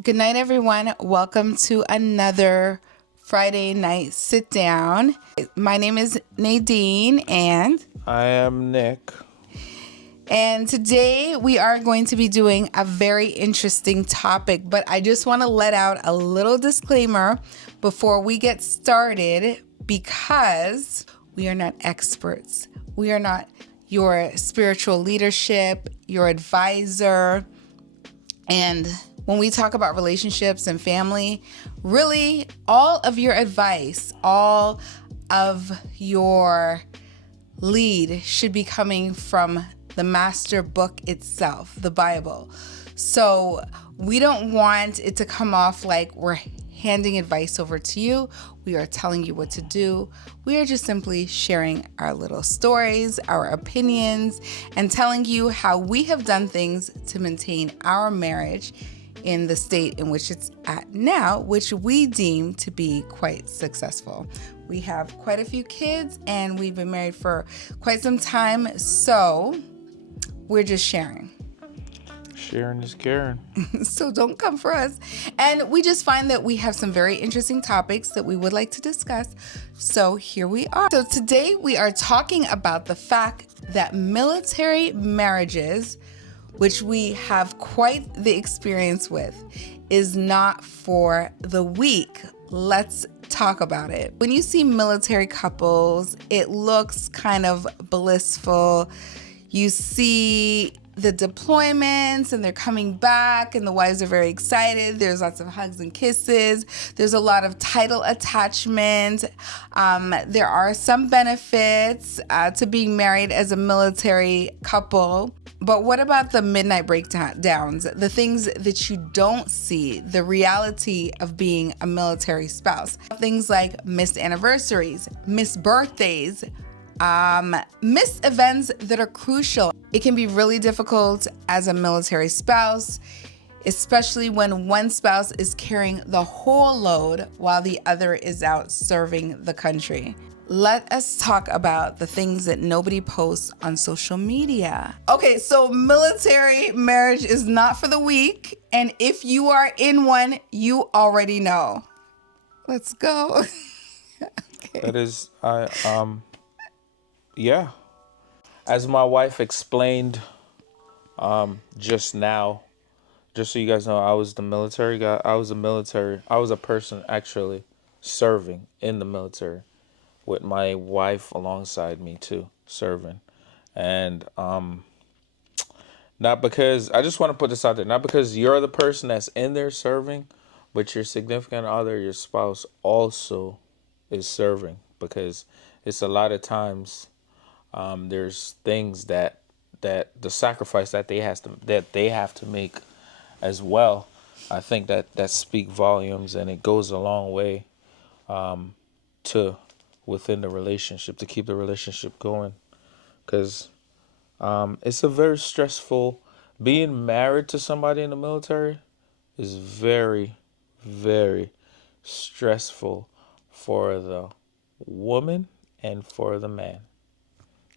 Good night, everyone. Welcome to another Friday night sit down. My name is Nadine, and I am Nick. today we are going to be doing a very interesting topic, but I just want to let out a little disclaimer before we get started because we are not experts. We are not your spiritual leadership, your advisor, and when we talk about relationships and family, really all of your advice, all of your lead should be coming from the master book itself, the Bible. So we don't want it to come off like we're handing advice over to you. We are telling you what to do. We are just simply sharing our little stories, our opinions, and telling you how we have done things to maintain our marriage in the state in which it's at now, which we deem to be quite successful. We have quite a few kids and we've been married for quite some time, so we're just sharing. Sharon is Karen. So don't come for us. And we just find that we have some very interesting topics that we would like to discuss. So here we are. So today we are talking about the fact that military marriages, which we have quite the experience with, is not for the weak. Let's talk about it. When you see military couples, it looks kind of blissful. You see the deployments and they're coming back and the wives are very excited. There's lots of hugs and kisses. There's a lot of title attachment. There are some benefits to being married as a military couple. But what about the midnight breakdowns, the things that you don't see, the reality of being a military spouse? Things like missed anniversaries, missed birthdays, missed events that are crucial. It can be really difficult as a military spouse, especially when one spouse is carrying the whole load while the other is out serving the country. Let us talk about the things that nobody posts on social media. Okay, so military marriage is not for the weak, and if you are in one, you already know. Let's go. Okay. That is, yeah. As my wife explained, just now, just so you guys know, I was the military guy. I was a person actually serving in the military with my wife alongside me too, serving. And, not because, I just want to put this out there, not because you're the person that's in there serving, but your significant other, your spouse also is serving, because it's a lot of times there's things that the sacrifice that they have to make as well. I think that speak volumes, and it goes a long way to within the relationship, to keep the relationship going, because it's a very stressful, being married to somebody in the military is very, very stressful for the woman and for the man.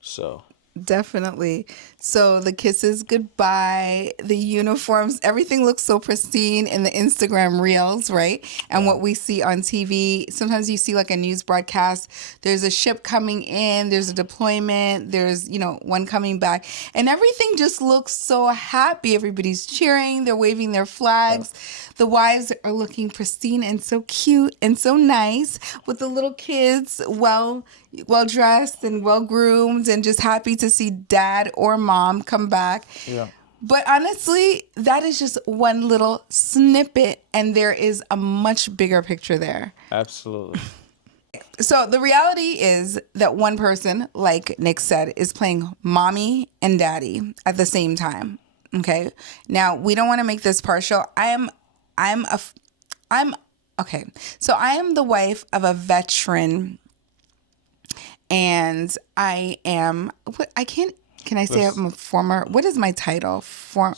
So Definitely. So the kisses goodbye, the uniforms, everything looks so pristine in the Instagram reels, right? And what we see on TV, sometimes you see like a news broadcast, there's a ship coming in, there's a deployment, there's, one coming back, and everything just looks so happy. Everybody's cheering, they're waving their flags. The wives are looking pristine and so cute and so nice with the little kids well dressed and well groomed and just happy to see dad or mom come back. yeah. But honestly, that is just one little snippet, and there is a much bigger picture there. Absolutely. So the reality is that one person, like Nick said, is playing mommy and daddy at the same time. Okay. Now, we don't want to make this partial. I'm okay. So I am the wife of a veteran, and can I say I'm a former, what is my title? Former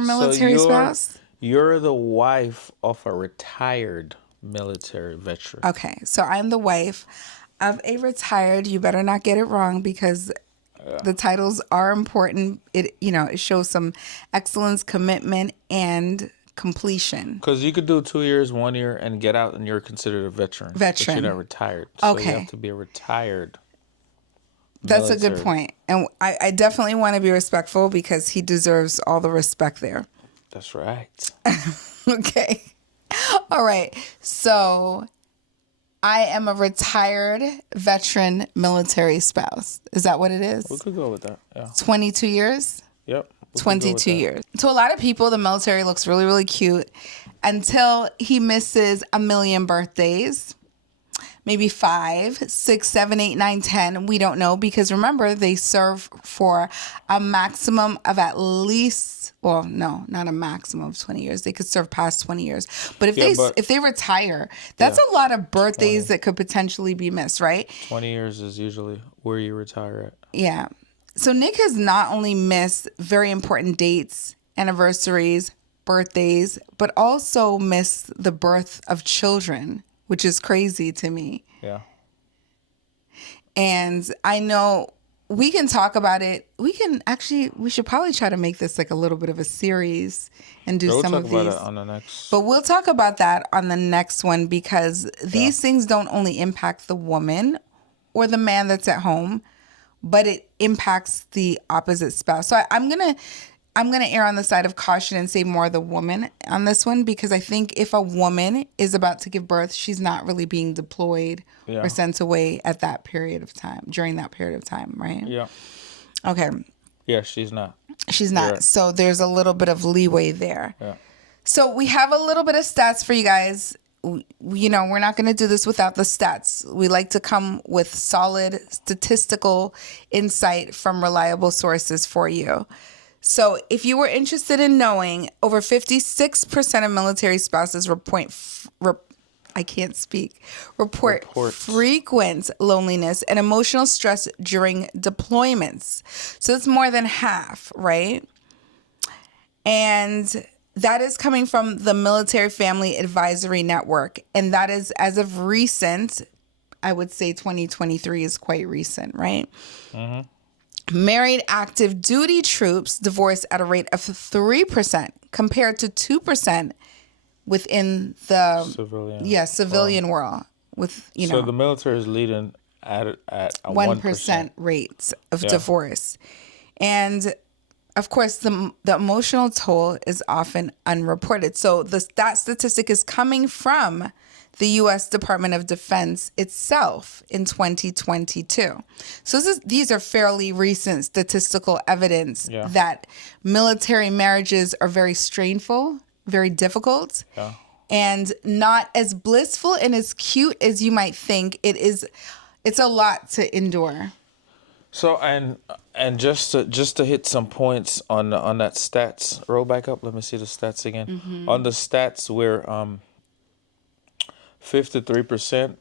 military spouse? You're the wife of a retired military veteran. Okay. So I'm the wife of a retired, you better not get it wrong, because the titles are important. It shows some excellence, commitment, and completion. Because you could do 2 years, 1 year, and get out, and you're considered a veteran. But you're not retired. So you have to be a retired That's military. a good point. And I definitely want to be respectful because he deserves all the respect there. That's right. Okay. All right. So I am a retired veteran military spouse. Is that what it is? We could go with that. Yeah. 22 years? Yep. 22 years. To a lot of people, the military looks really, really cute until he misses a million birthdays. Maybe 5, 6, 7, 8, 9, 10. We don't know because remember, they serve for a maximum of at least, well, no, not a maximum of 20 years. They could serve past 20 years. But if they retire, that's a lot of birthdays 20. that could potentially be missed, right? 20 years is usually where you retire at. Yeah. So Nick has not only missed very important dates, anniversaries, birthdays, but also missed the birth of children, which is crazy to me. Yeah. And I know we can talk about it. We should probably try to make this like a little bit of a series and do some of these. We'll talk about it on the next. But we'll talk about that on the next one because these things don't only impact the woman or the man that's at home, but it impacts the opposite spouse. So I'm gonna err on the side of caution and say more the woman on this one because I think if a woman is about to give birth, she's not really being deployed or sent away at that period of time, during that period of time, right? Yeah. Okay. Yeah, she's not. She's not. Right. So there's a little bit of leeway there. Yeah. So we have a little bit of stats for you guys. You know, we're not going to do this without the stats. We like to come with solid statistical insight from reliable sources for you. So if you were interested in knowing, over 56% of military spouses report frequent loneliness and emotional stress during deployments. So it's more than half, right? And that is coming from the Military Family Advisory Network. And that is as of recent, I would say 2023 is quite recent, right? Mm-hmm. Married active duty troops divorce at a rate of 3% compared to 2% within the civilian world. So the military is leading at a 1% rates of divorce. And of course, the emotional toll is often unreported. So that statistic is coming from the U.S. Department of Defense itself in 2022. So these are fairly recent statistical evidence that military marriages are very strainful, very difficult, and not as blissful and as cute as you might think. It's a lot to endure. So and just to hit some points on that stats. Roll back up. Let me see the stats again. Mm-hmm. On the stats, we're 53%.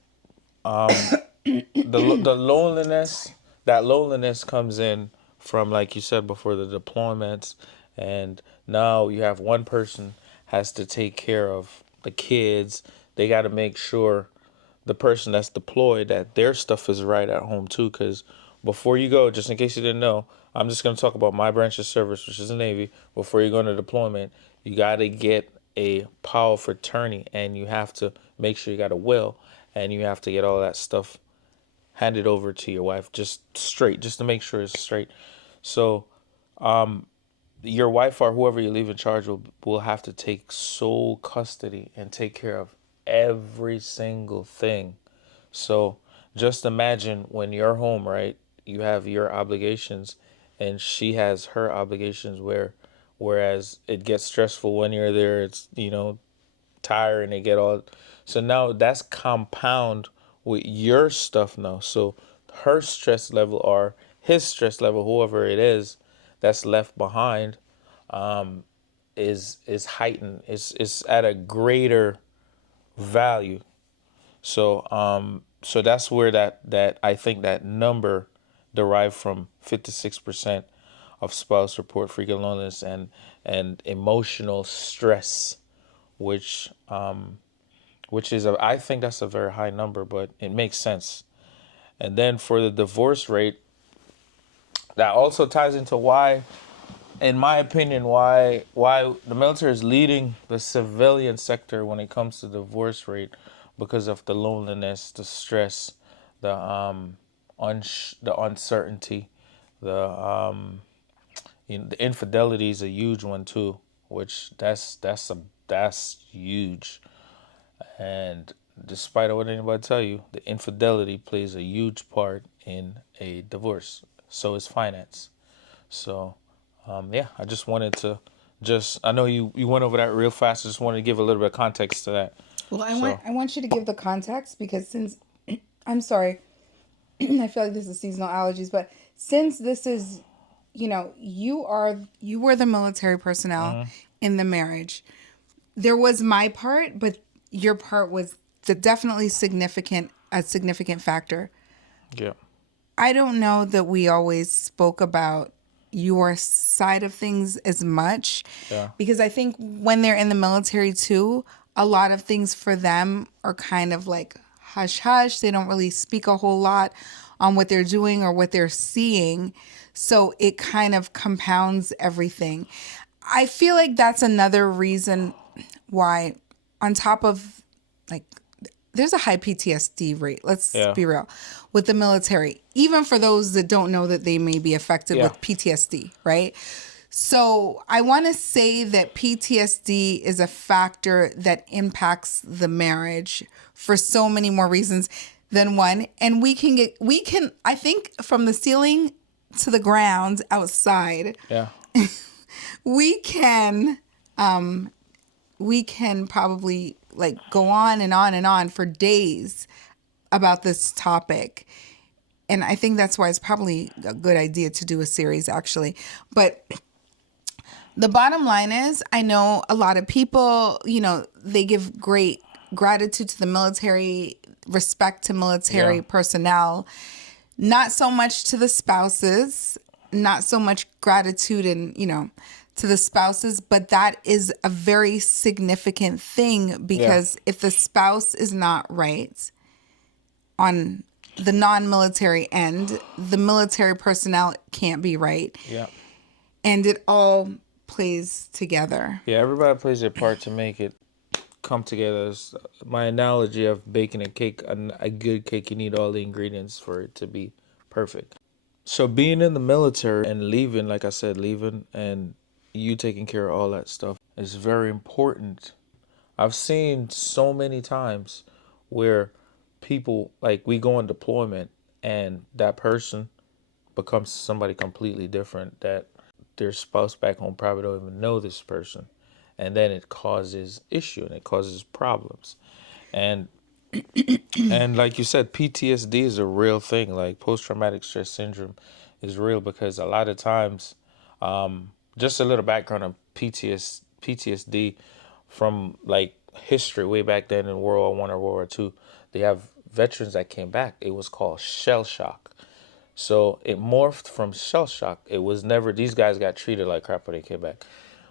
The loneliness, that loneliness comes in from, like you said before, the deployments, and now you have one person has to take care of the kids. They got to make sure the person that's deployed that their stuff is right at home too. Because before you go, just in case you didn't know, I'm just going to talk about my branch of service, which is the Navy. Before you go into deployment, you got to get a power of attorney, and you have to make sure you got a will, and you have to get all that stuff handed over to your wife just to make sure it's straight. So your wife or whoever you leave in charge will have to take sole custody and take care of every single thing. So just imagine when you're home, right? You have your obligations and she has her obligations, whereas it gets stressful when you're there. It's, tired and they get all. So now that's compound with your stuff now. So her stress level or his stress level, whoever it is that's left behind, is heightened. It's at a greater value. So so that's where that I think that number derived from 56% of spouse report frequent loneliness and emotional stress, which is I think that's a very high number, but it makes sense. And then for the divorce rate, that also ties into why in my opinion, why the military is leading the civilian sector when it comes to divorce rate, because of the loneliness, the stress, the the uncertainty, the the infidelity is a huge one too, which that's huge. And despite what anybody tell you, the infidelity plays a huge part in a divorce. So is finance. So, yeah, I just wanted to I know you went over that real fast. I just wanted to give a little bit of context to that. Well, So, I want you to give the context because since I'm sorry, I feel like this is seasonal allergies, but since this is, you were the military personnel in the marriage. There was my part, but your part was definitely a significant factor. yeah, I don't know that we always spoke about your side of things as much yeah, because I think when they're in the military too, a lot of things for them are kind of like hush hush. They don't really speak a whole lot on what they're doing or what they're seeing. So it kind of compounds everything. I feel like that's another reason why, on top of like there's a high PTSD rate. Let's yeah, be real with the military, even for those that don't know that they may be affected yeah, with PTSD, right? So I want to say that PTSD is a factor that impacts the marriage for so many more reasons than one. And I think from the ceiling to the ground outside, yeah, we can we can probably like go on and on and on for days about this topic. And I think that's why it's probably a good idea to do a series actually. But the bottom line is, I know a lot of people, they give great gratitude to the military, respect to yeah, military personnel, not so much to the spouses, not so much gratitude and, to the spouses, but that is a very significant thing yeah, because if the spouse is not right on the non-military end, the military personnel can't be right. yeah. And it all plays together. Yeah, everybody plays their part to make it come together. It's my analogy of baking a cake, a good cake, you need all the ingredients for it to be perfect. So being in the military and leaving, like I said, leaving and you taking care of all that stuff is very important. I've seen so many times where people, like, we go on deployment and that person becomes somebody completely different, that their spouse back home probably don't even know this person, and then it causes issue and it causes problems. And like you said, PTSD is a real thing. Like, post traumatic stress syndrome is real, because a lot of times, just a little background on PTSD from like history way back then in World War One or World War Two. They have veterans that came back. It was called shell shock. So it morphed from shell shock. It was never, these guys got treated like crap when they came back.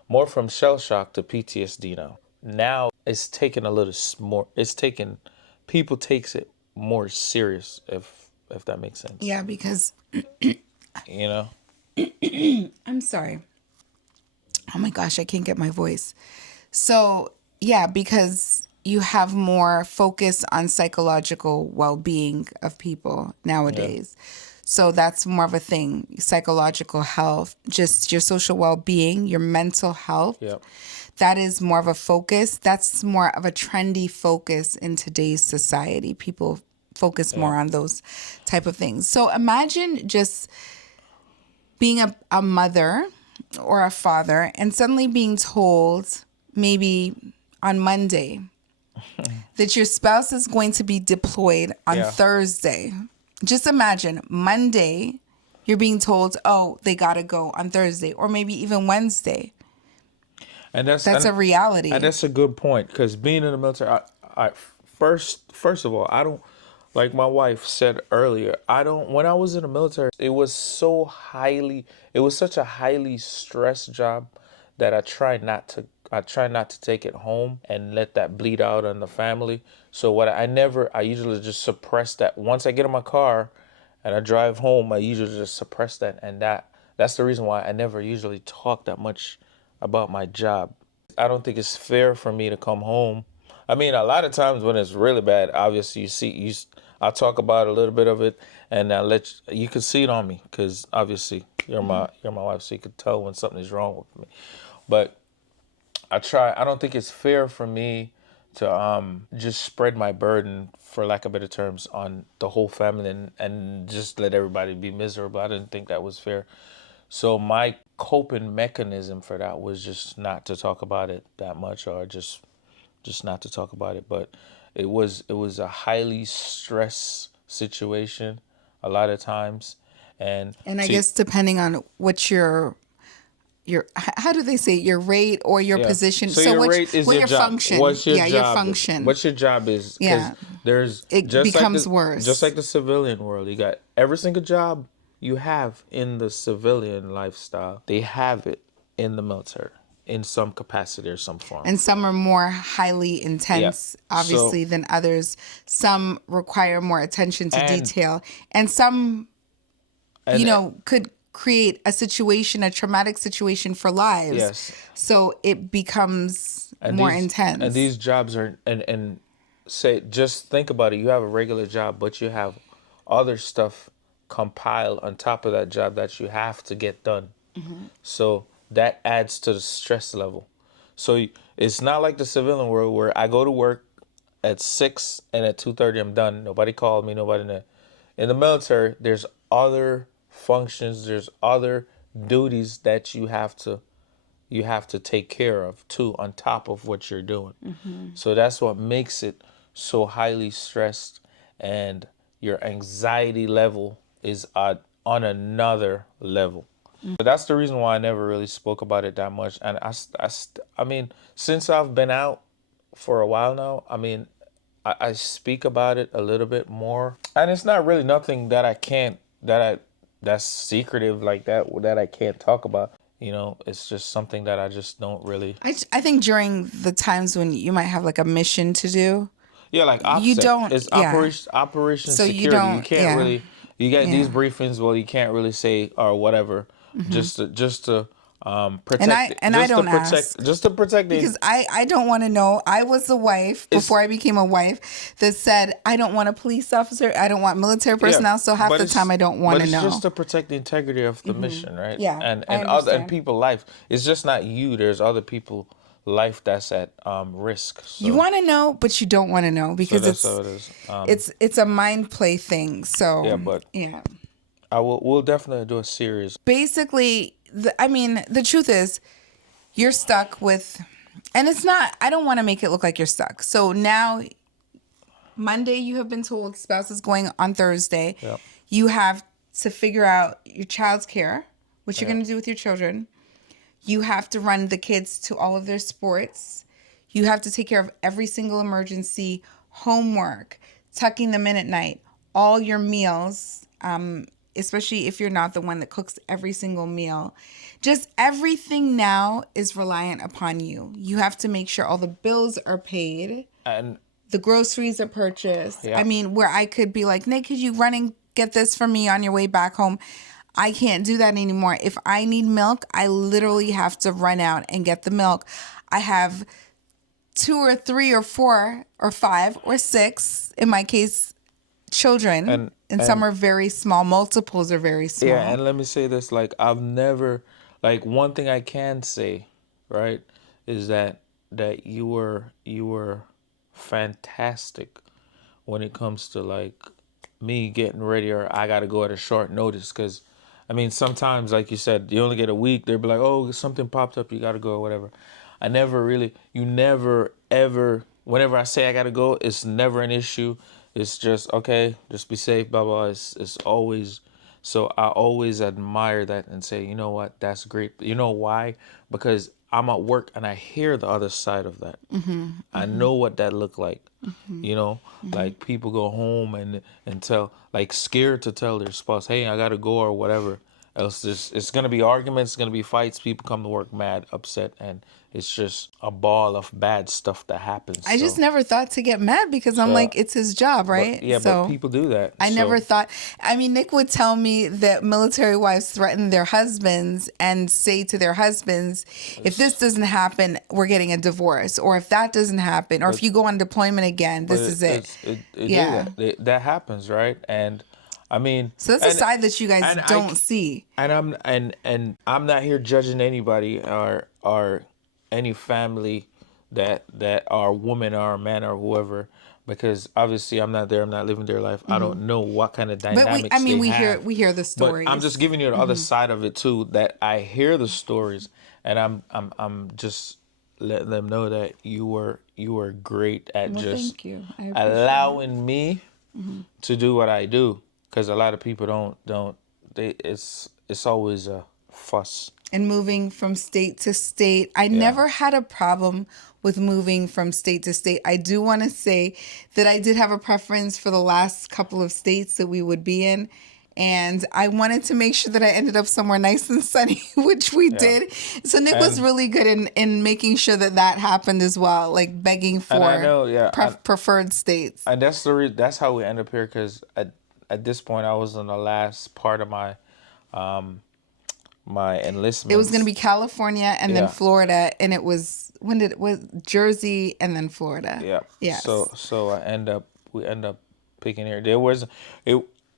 More from shell shock to PTSD now. Now it's taken a little more. It's taken, people takes it more serious, if that makes sense. Yeah, because You know. I'm sorry. Oh my gosh, I can't get my voice. So, yeah, because you have more focus on psychological well-being of people Yeah. nowadays. So that's more of a thing. Psychological health, just your social well-being, your mental health. Yep. That is more of a focus. That's more of a trendy focus in today's society. People focus Yeah. more on those type of things. So imagine just being a mother or a father and suddenly being told maybe on Monday that your spouse is going to be deployed on Yeah. Thursday. Just imagine Monday, you're being told, oh, they got to go on Thursday or maybe even Wednesday. And that's That's a and reality. that's a good point, because being in the military, I first of all, I don't, like my wife said earlier, I don't, when I was in the military, it was it was such a highly stressed job that I try not to take it home and let that bleed out on the family. So I usually just suppress that. Once I get in my car and I drive home, I usually just suppress that, and that's the reason why I never usually talk that much about my job. I don't think it's fair for me to come home. I mean, a lot of times when it's really bad, obviously I'll talk about a little bit of it, and you can see it on me because obviously you're my wife, so you could tell when something is wrong with me. But I don't think it's fair for me to just spread my burden, for lack of better terms, on the whole family and just let everybody be miserable. I didn't think that was fair. So my coping mechanism for that was just not to talk about it that much, or just not to talk about it. But it was a highly stress situation a lot of times, and And I guess depending on what how do they say, your rate or your yeah. position? So So your rate is what your your job. function? What's your Yeah, your job? function. What's your job is because Yeah, there's it becomes just worse. like the civilian world. You got every single job you have in the civilian lifestyle. They have it in the military in some capacity or some form. And some are more highly Yeah. intense, So obviously, than others. Some require more attention to and detail, and some, and could create a traumatic situation for lives. yes, So it becomes and more these intense. jobs are and say just think about it. You have a regular job, but you have other stuff compiled on top of that job that you have to get done. So that adds to the stress level. So it's not like the civilian world where I go to work at 6 and at 2:30 I'm done. Nobody called me. Nobody. In the military, there's other functions. There's other duties that you have to take care of too on top of what you're doing. So that's what makes it so highly stressed, and your anxiety level is on another level. But that's the reason why I never really spoke about it that much. And I mean, since I've been out for a while now, I mean, I speak about it a little bit more. And it's not really nothing that I can't, that's secretive like that I can't talk about. It's just something that I just don't really. I think during the times when you might have like a mission to do, Yeah, like you OPSEC. don't, It's yeah. operation So you security. You don't, can't yeah, really. You get these yeah. briefings. Well, you can't really say or whatever. Just to And protect. I don't ask. Just to protect the. Because I don't want to know. I was the wife It's before I became a wife that said, I don't want a police officer. I don't want military yeah, personnel. So half but the time I don't want to it's just know. to protect the integrity of the mission, right? Yeah, And I and understand. people life. It's just not you. There's other people life that's at risk. You So want to know, but you don't want to know because that's how it is. it's a mind play thing. Yeah, So but yeah. we'll definitely do a series. Basically, the truth is, you're stuck with, and it's not, I don't want to make it look like you're stuck. So now, Monday, you have been told spouse is going on Thursday. Yeah. You have to figure out your child's care, what you're Yeah. going to do with your children. You have to run the kids to all of their sports. You have to take care of every single emergency, homework, tucking them in at night, all your meals, especially if you're not the one that cooks every single meal. Just everything now is reliant upon you. You have to make sure all the bills are paid, And the groceries are purchased. yeah. I mean, where I could be like, Nick, could you run and get this for me on your way back home? I can't do that anymore. If I need milk, I literally have to run out and get the milk. I have 2 or 3 or 4 or 5 or 6, in my case, children. And some and are very small. Multiples are very yeah, small. and let me say this, like I've never like one thing I can say, right, is that you were fantastic when it comes to like me getting ready or I got to go at a short notice cuz I mean sometimes like you said you only get a week they'll be like, "Oh, something popped up, you got to go or whatever." You never ever whenever I say I got to go, it's never an issue. It's just okay, just be safe, blah blah. It's always so I always admire that and say, you know what, that's great. You know why? Because I'm at work and I hear the other side of that. I know what that looked like. Like people go home and tell, like scared to tell their spouse, hey, I gotta go or whatever. Else, it's gonna be arguments, it's gonna be fights. People come to work mad, upset, and it's just a ball of bad stuff that happens. I just So, never thought to get mad because I'm so, like, it's his job, but right? yeah, but So people do that. I never So, thought. I mean, Nick would tell me that military wives threaten their husbands and say to their husbands, if this it's, doesn't happen, we're getting a divorce. Or if that doesn't happen, or if but you go on deployment again, but this is it. it do Yeah. that. That happens, right? And I mean, So that's a and side that you guys and I don't see. and I'm not here judging anybody or any family that are woman or man or whoever, because obviously I'm not there. I'm not living their life. I don't know what kind of But I dynamics mean, they have. we hear the But I'm just stories. giving you the other side of it too. That I hear the stories, and I'm just letting them know that you were great at Well, just thank you. I appreciate it. allowing me to do what I do, because a lot of people don't they it's always a fuss. And moving from state to state. I Yeah. never had a problem with moving from state to state. I do want to say that I did have a preference for the last couple of states that we would be in. And I wanted to make sure that I ended up somewhere nice and sunny, which we Yeah. did. So Nick was And really good in making sure that that happened as well, like begging I for know, yeah, preferred states. and that's how we end up here, because at this point I was in the last part of um my It was going to enlistments. be California and then Yeah. Florida, and it was when did it was Jersey and then Florida. Yeah. Yes. So we end up picking here. There was it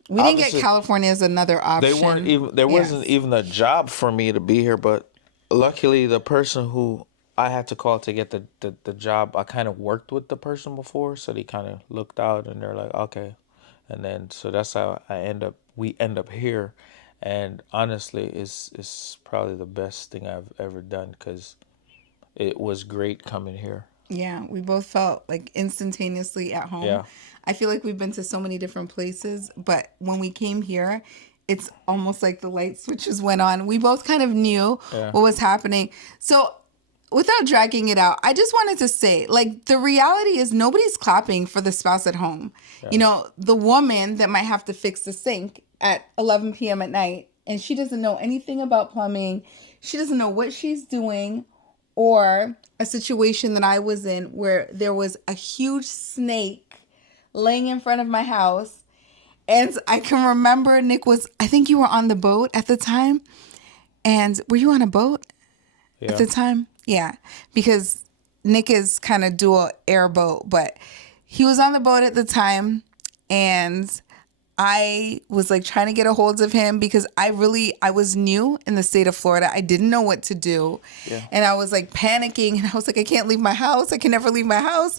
We didn't get obviously California as another they weren't option. even there wasn't Yes. even a job for me to be here, but luckily the person who I had to call to get the job, I kind of worked with the person before, so they kind of looked out and they're like, okay. And then so that's how we end up here. And honestly, it's probably the best thing I've ever done, because it was great coming here. Yeah, we both felt like instantaneously at home. Yeah. I feel like we've been to so many different places, but when we came here, it's almost like the light switches went on. We both kind of knew Yeah. what was happening. So, without dragging it out, I just wanted to say, like, the reality is nobody's clapping for the spouse at home. You know, the woman that might have to fix the sink at 11 p.m. at night, and she doesn't know anything about plumbing, she doesn't know what she's doing, or a situation that I was in where there was a huge snake laying in front of my house. And I can remember I think you were on the boat at the time. And were you on a boat at Yeah. the time? Yeah, because Nick is kind of dual airboat, but he was on the boat at the time, and I was like trying to get a hold of him because I was new in the state of Florida. I didn't know what to do. Yeah. And I was like panicking, and I was like, I can't leave my house. I can never leave my house.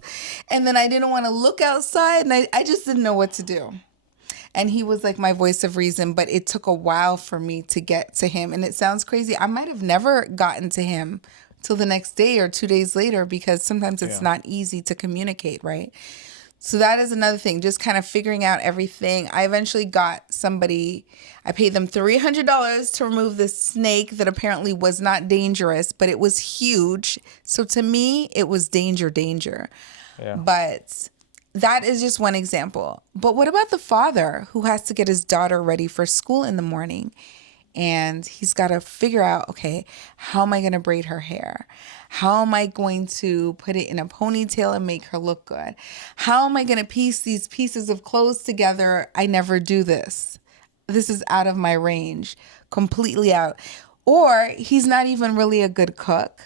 And then I didn't want to look outside, and I just didn't know what to do. And he was like my voice of reason, but it took a while for me to get to him. And it sounds crazy. I might have never gotten to him till the next day or 2 days later, because sometimes it's Yeah. not easy to communicate, right? So that is another thing, just kind of figuring out everything. I eventually got somebody, I paid them $300 to remove this snake that apparently was not dangerous, but it was huge. So to me, it was danger. Yeah. But that is just one example. But what about the father who has to get his daughter ready for school in the morning? And he's got to figure out, okay, how am I going to braid her hair? How am I going to put it in a ponytail and make her look good? How am I going to piece these pieces of clothes together? I never do this. This is out of my range, completely out. Or he's not even really a good cook.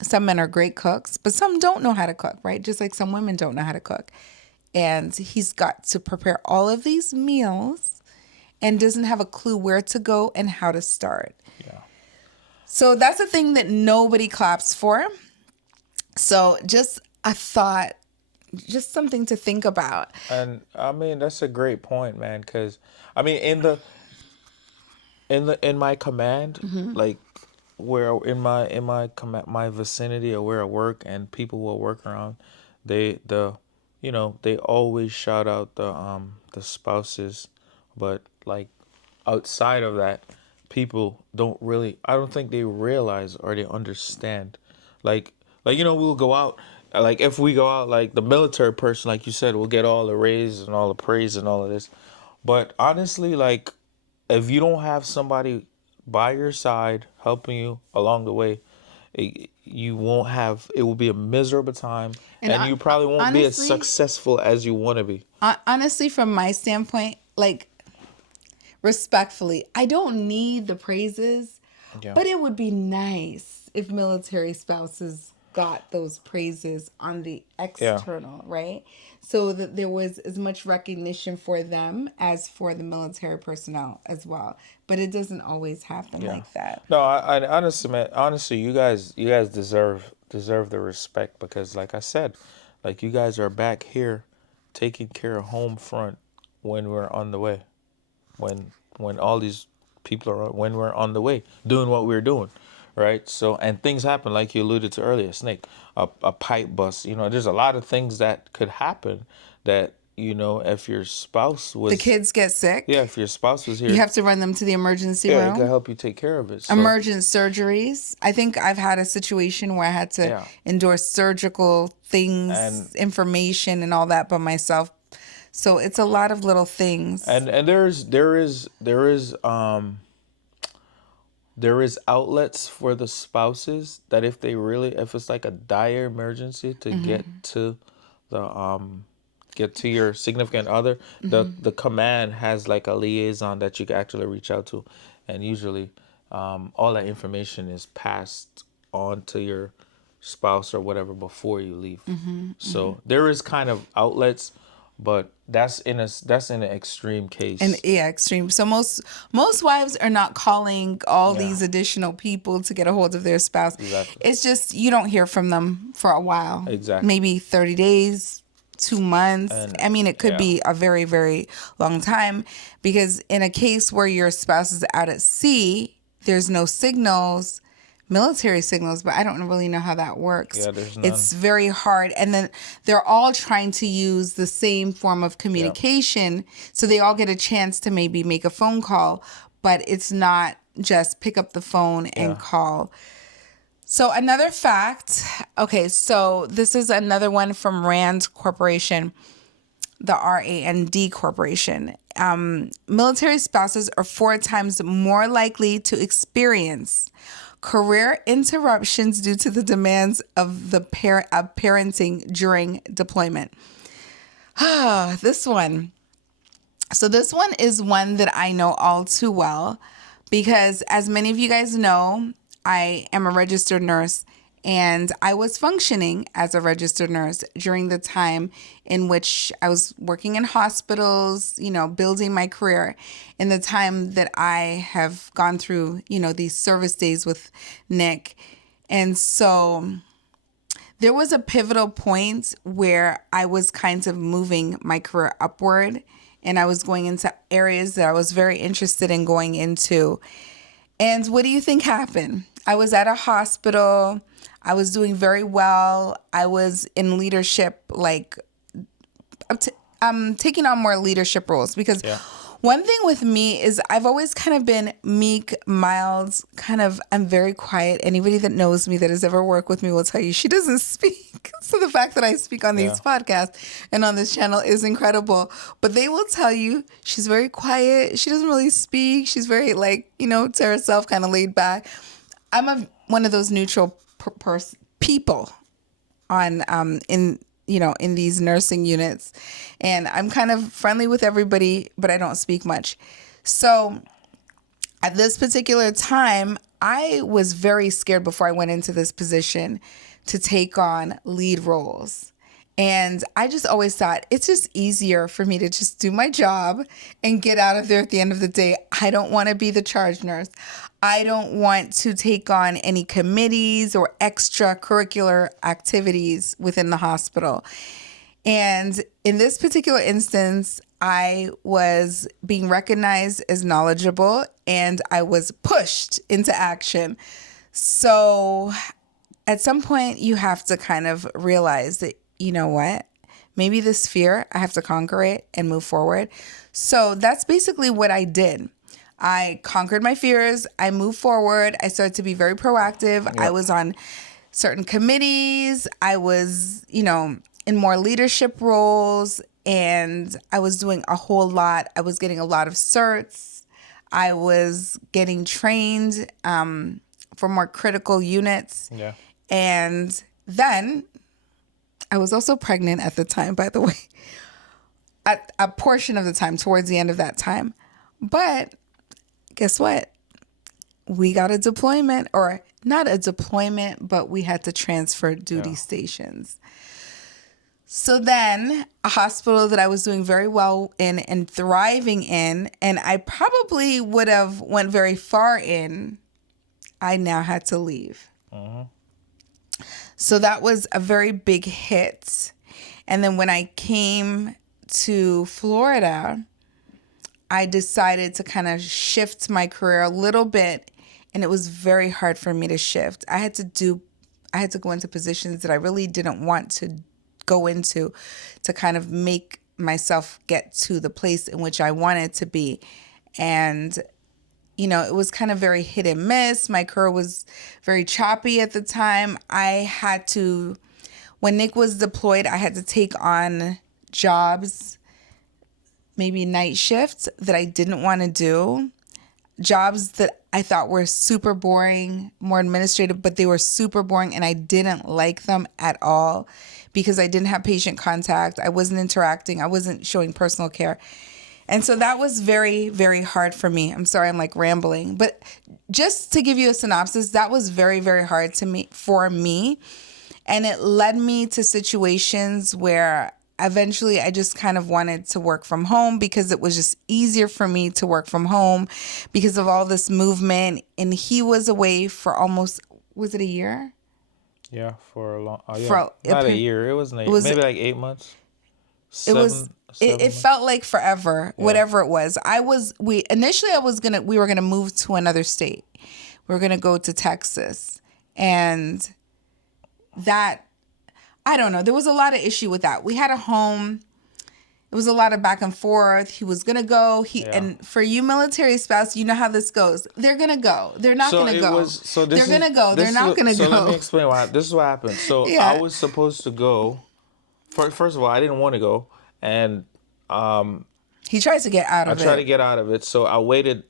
Some men are great cooks, but some don't know how to cook, right? Just like some women don't know how to cook. And he's got to prepare all of these meals and doesn't have a clue where to go and how to start. Yeah. So that's a thing that nobody claps for. So just a thought, just something to think about. And I mean, that's a great point, man, because I mean in my command, like where in my command, my vicinity, or where I work and people will work around, the they always shout out the spouses, but like outside of that, people don't really, I don't think they realize or they understand, like we'll go out, like if we go out, like the military person, like you said, will get all the raise and all the praise and all of this, but honestly, like if you don't have somebody by your side helping you along the way, you won't have. It will be a miserable time, And and you probably won't be as honestly, successful as you want to be. honestly, from my standpoint, like respectfully, I don't need the praises, Yeah. but it would be nice if military spouses got those praises on the Yeah. external, right? So that there was as much recognition for them as for the military personnel as well. But it doesn't always happen Yeah. like that. No, I honestly, man, honestly, you guys deserve the respect because, like I said, like you guys are back here, taking care of home front when we're on the way, when all these people are when we're on the way doing what we're doing, right? So and things happen like you alluded to earlier, Snake, a pipe bust. There's a lot of things that could happen that if your spouse The was kids get sick. yeah if your spouse was You here, have to run them to the emergency yeah, it could room. help you take care of it. So Emergent surgeries. I think I've had a situation where I had to yeah. endorse surgical things, and information, and all that by myself. So it's a lot of little things. and there is outlets for the spouses that if it's like a dire emergency to get to your significant other, the command has like a liaison that you can actually reach out to, and usually all that information is passed on to your spouse or whatever before you leave. So there is kind of outlets, but that's in an extreme And case. yeah, extreme. So most wives are not calling all Yeah. these additional people to get a hold of their spouse. Exactly. It's just you don't hear from them for a while. Exactly. Maybe 30 days, 2 months. And I mean, it could yeah. be a very, very long time because in a case where your spouse is out at sea, there's no signals, military signals, but I don't really know how that works. Yeah, there's none. It's very hard. And then they're all trying to use the same form of communication. So they all get a chance to maybe make a phone call, but it's not just pick up the phone and Yeah. call. So another fact, okay, so this is another one from RAND Corporation, the RAND Corporation. Military spouses are 4 times more likely to experience career interruptions due to the demands of parenting during deployment. This one. So this one is one that I know all too well because as many of you guys know, I am a registered nurse and I was functioning as a registered nurse during the time in which I was working in hospitals, building my career, in the time that I have gone through, these service days with Nick. And so there was a pivotal point where I was kind of moving my career upward and I was going into areas that I was very interested in going into. And what do you think happened? I was at a hospital. I was doing very well. I was in leadership, like taking on more leadership roles because Yeah. one thing with me is I've always kind of been meek, mild, I'm very quiet. Anybody that knows me that has ever worked with me will tell you she doesn't speak. So the fact that I speak on these podcasts and on this channel is incredible. But they will tell you she's very quiet. She doesn't really speak. She's very to herself, kind of laid back. I'm one of those neutral people on in these nursing units, and I'm kind of friendly with everybody, but I don't speak much. So at this particular time, I was very scared before I went into this position to take on lead roles. And I just always thought it's just easier for me to just do my job and get out of there at the end of the day. I don't want to be the charge nurse. I don't want to take on any committees or extracurricular activities within the hospital. And in this particular instance, I was being recognized as knowledgeable and I was pushed into action. So at some point, you have to kind of realize that, you know what, maybe this fear, I have to conquer it and move forward. So that's basically what I did. I conquered my fears. I moved forward. I started to be very proactive. Yep. I was on certain committees. I was, in more leadership roles, and I was doing a whole lot. I was getting a lot of certs. I was getting trained for more critical units. Yeah. And then I was also pregnant at the time, by the way, at a portion of the time, towards the end of that time. But guess what? We got a deployment, or not a deployment, but we had to transfer duty stations. So then a hospital that I was doing very well in and thriving in, and I probably would have went very far in, I now had to leave. So that was a very big hit. And then when I came to Florida, I decided to kind of shift my career a little bit, and it was very hard for me to shift. I had to go into positions that I really didn't want to go into to kind of make myself get to the place in which I wanted to be. And it was kind of very hit and miss. My career was very choppy at the time. When Nick was deployed, I had to take on jobs, maybe night shifts that I didn't want to do. Jobs that I thought were super boring, more administrative, but they were super boring and I didn't like them at all because I didn't have patient contact. I wasn't interacting. I wasn't showing personal care. And so that was very, very hard for me. I'm sorry, I'm like rambling. But just to give you a synopsis, that was very, very hard for me. And it led me to situations where eventually I just kind of wanted to work from home because it was just easier for me to work from home because of all this movement. And he was away for almost, was it a year? Yeah, for a long, not a year. It wasn't a year. Maybe like 8 months. It felt like forever, whatever it was. We were gonna move to another state. We were gonna go to Texas. And that, I don't know, there was a lot of issue with that. We had a home. It was a lot of back and forth. He was gonna go. And for you military spouse, you know how this goes. They're gonna go. They're not gonna go. They're gonna go. They're not gonna go. So let me explain why. This is what happened. So I was supposed to go. First of all, I didn't want to go. And he tries to get out of it. I tried to get out of it. So I waited.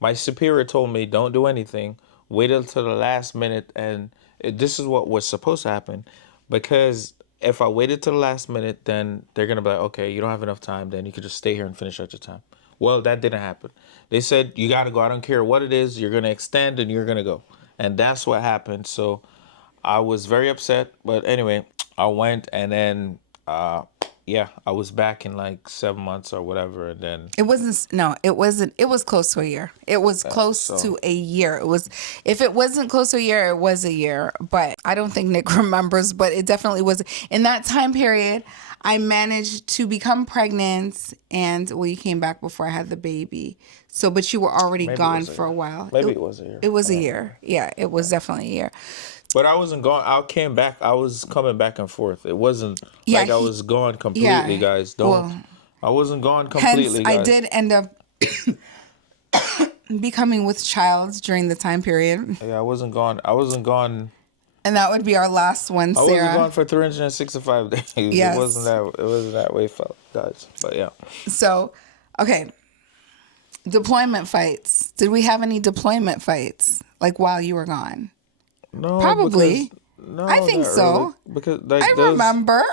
My superior told me, don't do anything. Wait until the last minute. And this is what was supposed to happen. Because if I waited till the last minute, then they're going to be like, okay, you don't have enough time. Then you could just stay here and finish at your time. Well, that didn't happen. They said, you got to go. I don't care what it is. You're going to extend and you're going to go. And that's what happened. So I was very upset. But anyway, I went and then... I was back in like 7 months or whatever, and then it was close to a year. It was close to a year. If it wasn't close to a year, it was a year. But I don't think Nick remembers, but it definitely was. In that time period, I managed to become pregnant, and you came back before I had the baby. So, but you were already gone for a while. Maybe it was a year. It was a year. Yeah, it was definitely a year. But I wasn't gone. I came back. I was coming back and forth. It wasn't I was gone completely, guys. I wasn't gone completely, guys. I did end up becoming with child during the time period. Yeah, I wasn't gone. And that would be our last one, Sarah. I wasn't gone for 365 days. Yes. It wasn't that way, guys. But yeah. So, okay. Deployment fights. Did we have any deployment fights like while you were gone? No, probably. I think so. Really, because I remember.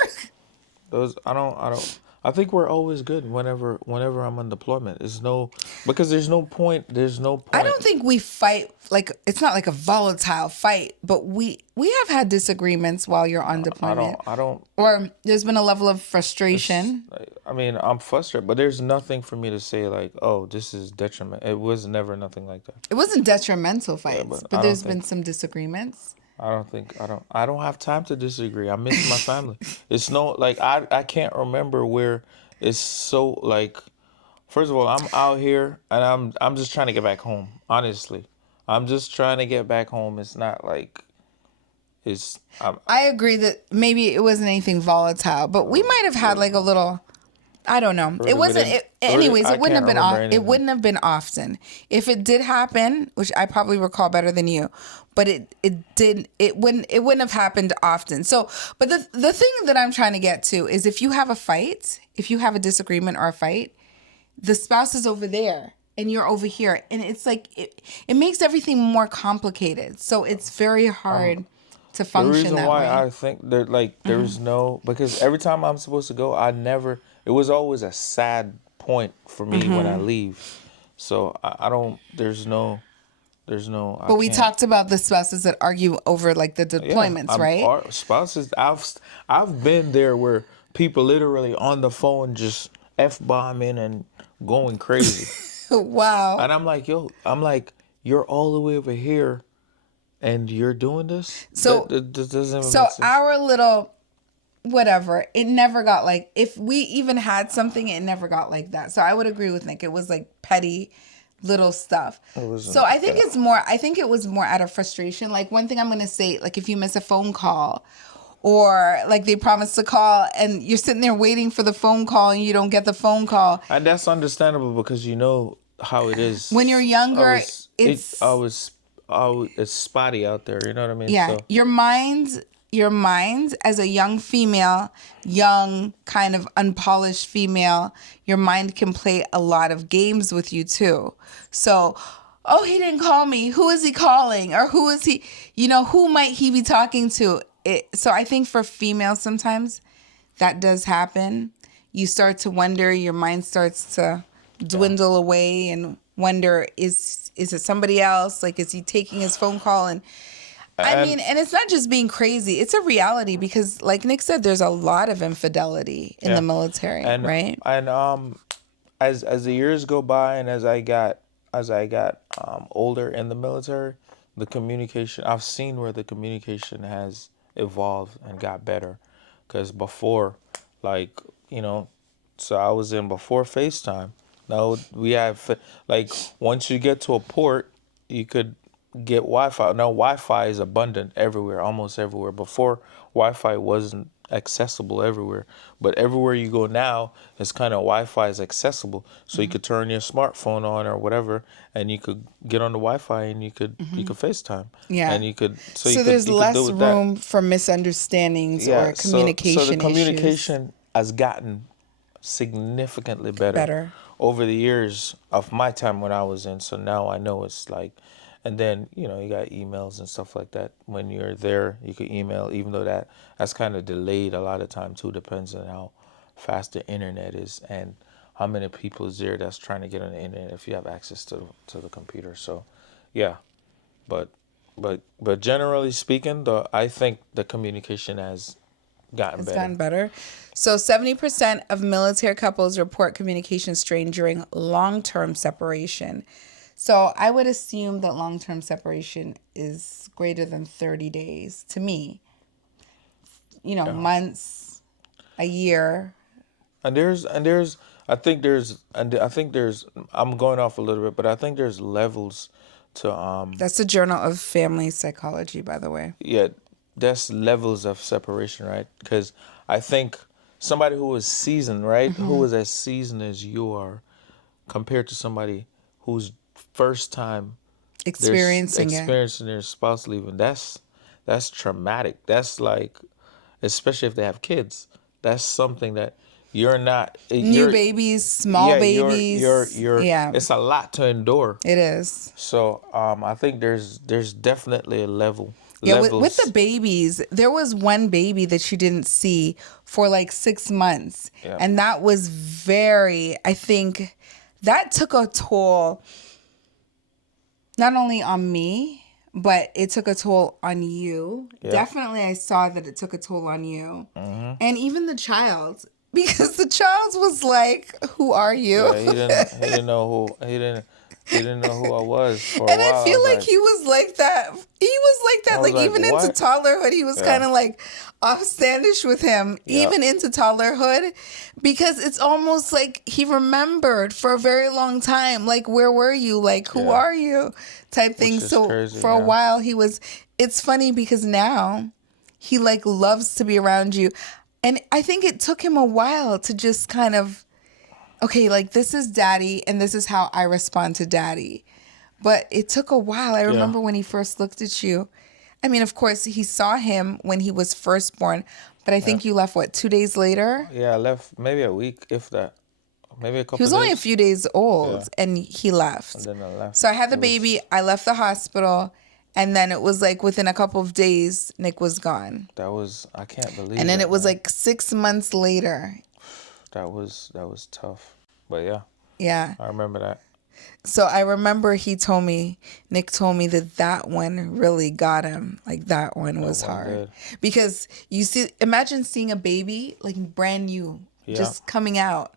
Those I don't. I think we're always good whenever I'm on deployment. Because there's no point. I don't think we fight like it's not like a volatile fight, but we have had disagreements while you're on deployment. I don't. Or there's been a level of frustration. I mean, I'm frustrated, but there's nothing for me to say like, oh, this is detriment. It was never nothing like that. It wasn't detrimental fights, but there's been some disagreements. I don't have time to disagree. I miss my family. It's I can't remember where it's so like, first of all, I'm out here and I'm just trying to get back home. Honestly, I'm just trying to get back home. It's not like I agree that maybe it wasn't anything volatile, but we might have had like a little, I don't know. It wasn't. It wouldn't have been. It wouldn't have been often. If it did happen, which I probably recall better than you, but it wouldn't have happened often. So, but the thing that I'm trying to get to is if you have a fight, if you have a disagreement or a fight, the spouse is over there and you're over here, and it's like it makes everything more complicated. So it's very hard to The function reason that why way. I think that like there's no, because every time I'm supposed to go, I never. It was always a sad point for me when I leave. So I don't. There's no. There's no. I But we can't. talked about the spouses that argue over like the Yeah, deployments, I'm right? our spouses. I've been there where people literally on the phone just f bombing and going crazy, Wow. and I'm like, yo, I'm like, you're all the way over here, and you're doing this. So That doesn't even so make sense. our little whatever, it never got like, if we even had something, it never got like that. So I would agree with Nick. It was like petty little stuff. It So wasn't. I think Yeah. I think it was more out of frustration. Like, one thing I'm going to say, like, if you miss a phone call, or like they promise to call and you're sitting there waiting for the phone call and you don't get the phone call. And that's understandable because you know how it is. When you're younger, it's It's spotty out there. You know what I mean? yeah, So your mind as a young female, young kind of unpolished female, your mind can play a lot of games with you too. So, oh, he didn't call me. Who is he calling? Or who is he, who might he be talking to? So I think for females sometimes that does happen. You start to wonder, your mind starts to dwindle away and wonder, is it somebody else? Like, is he taking his phone call? And I and mean, and it's not just being crazy. It's a reality because, like Nick said, there's a lot of infidelity in the yeah, military, and right? as the years go by and as I got older in the military, the communication, I've seen where the communication has evolved and got better. Because before, like, you know, so I was in before FaceTime. Now we have like once you get to a port, you could get Wi-Fi. Now Wi-Fi is abundant everywhere, almost everywhere. Before, Wi-Fi wasn't accessible everywhere, but everywhere you go now, it's kind of Wi-Fi is accessible. So you could turn your smartphone on or whatever, and you could get on the Wi-Fi and you could FaceTime, Yeah. and So there's you could do less with that. room for misunderstandings Yeah. or So the communication issues. communication has gotten significantly better Better. over the years of my time when I was in. So now I know it's like, and then you got emails and stuff like that. When you're there, you can email, even though that's kind of delayed a lot of time too. Depends on how fast the internet is and how many people is there that's trying to get on the internet if you have access to the computer. So, yeah, but but generally speaking, I think the communication has gotten It's better. gotten better. So 70% of military couples report communication strain during long-term separation. So I would assume that long-term separation is greater than 30 days to me. Yeah. Months, a year. And I think there's I'm going off a little bit, but I think there's levels to That's the Journal of Family Psychology, by the way. yeah, there's levels of separation, right? Because I think somebody who is seasoned, right, who is as seasoned as you are, compared to somebody who's first time Experiencing it. experiencing their spouse leaving, that's traumatic. That's like, especially if they have kids, that's something that you're not New you're babies, small yeah, babies. Yeah, it's a lot to endure. it is. So I think there's definitely a Yeah, with the levels. babies, there was one baby that you didn't see for like 6 months. Yeah. And that was I think that took a toll not only on me, but it took a toll on you. Yeah. Definitely, I saw that it took a toll on you. And even the child, because the child was like, "Who are you?" Yeah, he didn't know who I was for a And I while. I feel was like like he was like that. He was like I that. was Like, like, even into what? toddlerhood, he was Yeah. kind of like offstandish with him, Yeah. even into toddlerhood, because it's almost like he remembered for a very long time. Like, where were you? Like, who Yeah. are you? Type thing. Which is So crazy, for a yeah. while, it's funny because now he like loves to be around you. And I think it took him a while to just kind of, okay, like, this is daddy and this is how I respond to daddy. But it took a while. I remember when he first looked at you. I mean, of course, he saw him when he was first born, but I think you left, what, 2 days later? Yeah, I left maybe a week, if that. maybe a He couple was only a days. few days Yeah. old, and he left. And then I left. So I had the It was- baby. I left the hospital, and then it was like within a couple of days, Nick was gone. I can't believe And then that, it was man. like 6 months later. That was tough. But yeah, Yeah. I remember that. So I remember Nick told me that one really got him. Like that one was one hard. did. Because imagine seeing a baby like brand new, Yeah. just coming out.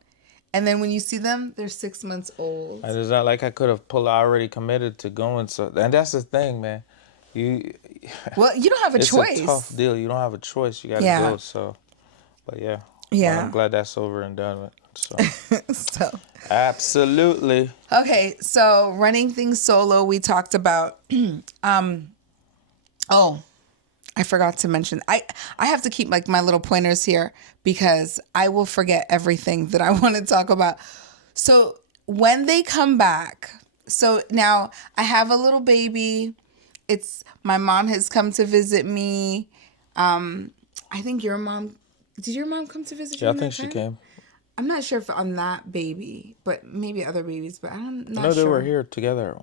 And then when you see them, they're 6 months old. And it's not like I could have already committed to going. So, and that's the thing, man. Well, you don't have a choice. It's a tough deal. You don't have a choice. You got to Yeah. go. So, but yeah. Yeah. But I'm glad that's over and done with. So, So, absolutely. okay. So running things solo, we talked about, oh, I forgot to mention, I have to keep like my little pointers here because I will forget everything that I want to talk about. So when they come back, so now I have a little baby. My mom has come to visit me. I think did your mom come to visit you? Yeah, I think she came. I'm not sure if on that baby, but maybe other babies, but I'm not I know they sure. were here together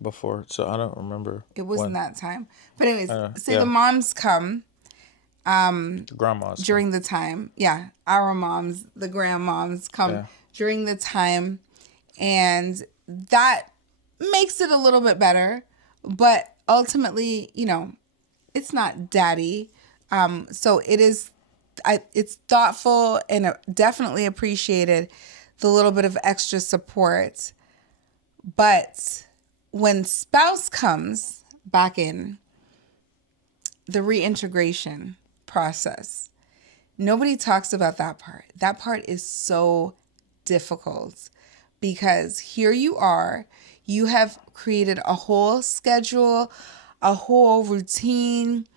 before, so I don't remember. It wasn't that time. But anyways, say yeah. the moms come Grandma's during the time. Yeah, our moms, the grandmoms come during the time, and that makes it a little bit better. But ultimately, it's not daddy. So it is. It's thoughtful and definitely appreciated the little bit of extra support. But when spouse comes back in, the reintegration process, nobody talks about that part. That part is so difficult because here you are, you have created a whole schedule, a whole routine.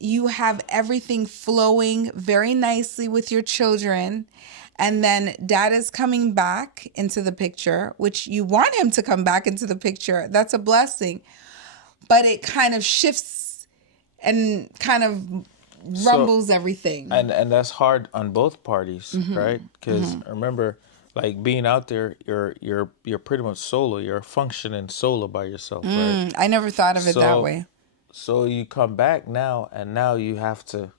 You have everything flowing very nicely with your children. And then dad is coming back into the picture, which you want him to come back into the picture. That's a blessing. But it kind of shifts and kind of rumbles everything. And that's hard on both parties, right? Because remember, like being out there, you're pretty much solo. You're functioning solo by yourself, right? I never thought of it that way. So you come back now, and now you have to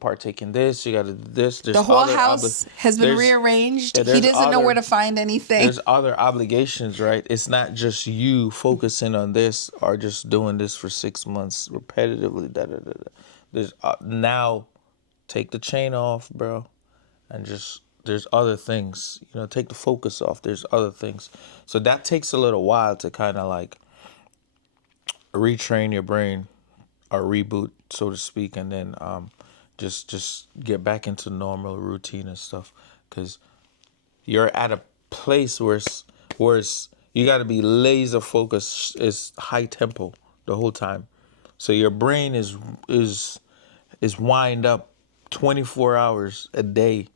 partake in this. You got to do this. There's The whole house has been rearranged. He doesn't know where to find anything. There's other obligations, right? It's not just you focusing on this or just doing this for 6 months repetitively. There's now take the chain off, bro, and just there's other things. Take the focus off. There's other things. So that takes a little while to kind of like retrain your brain or reboot, so to speak, and then just get back into normal routine and stuff, because you're at a place where it's you got to be laser focused. It's high tempo the whole time, so your brain is wind up 24 hours a day,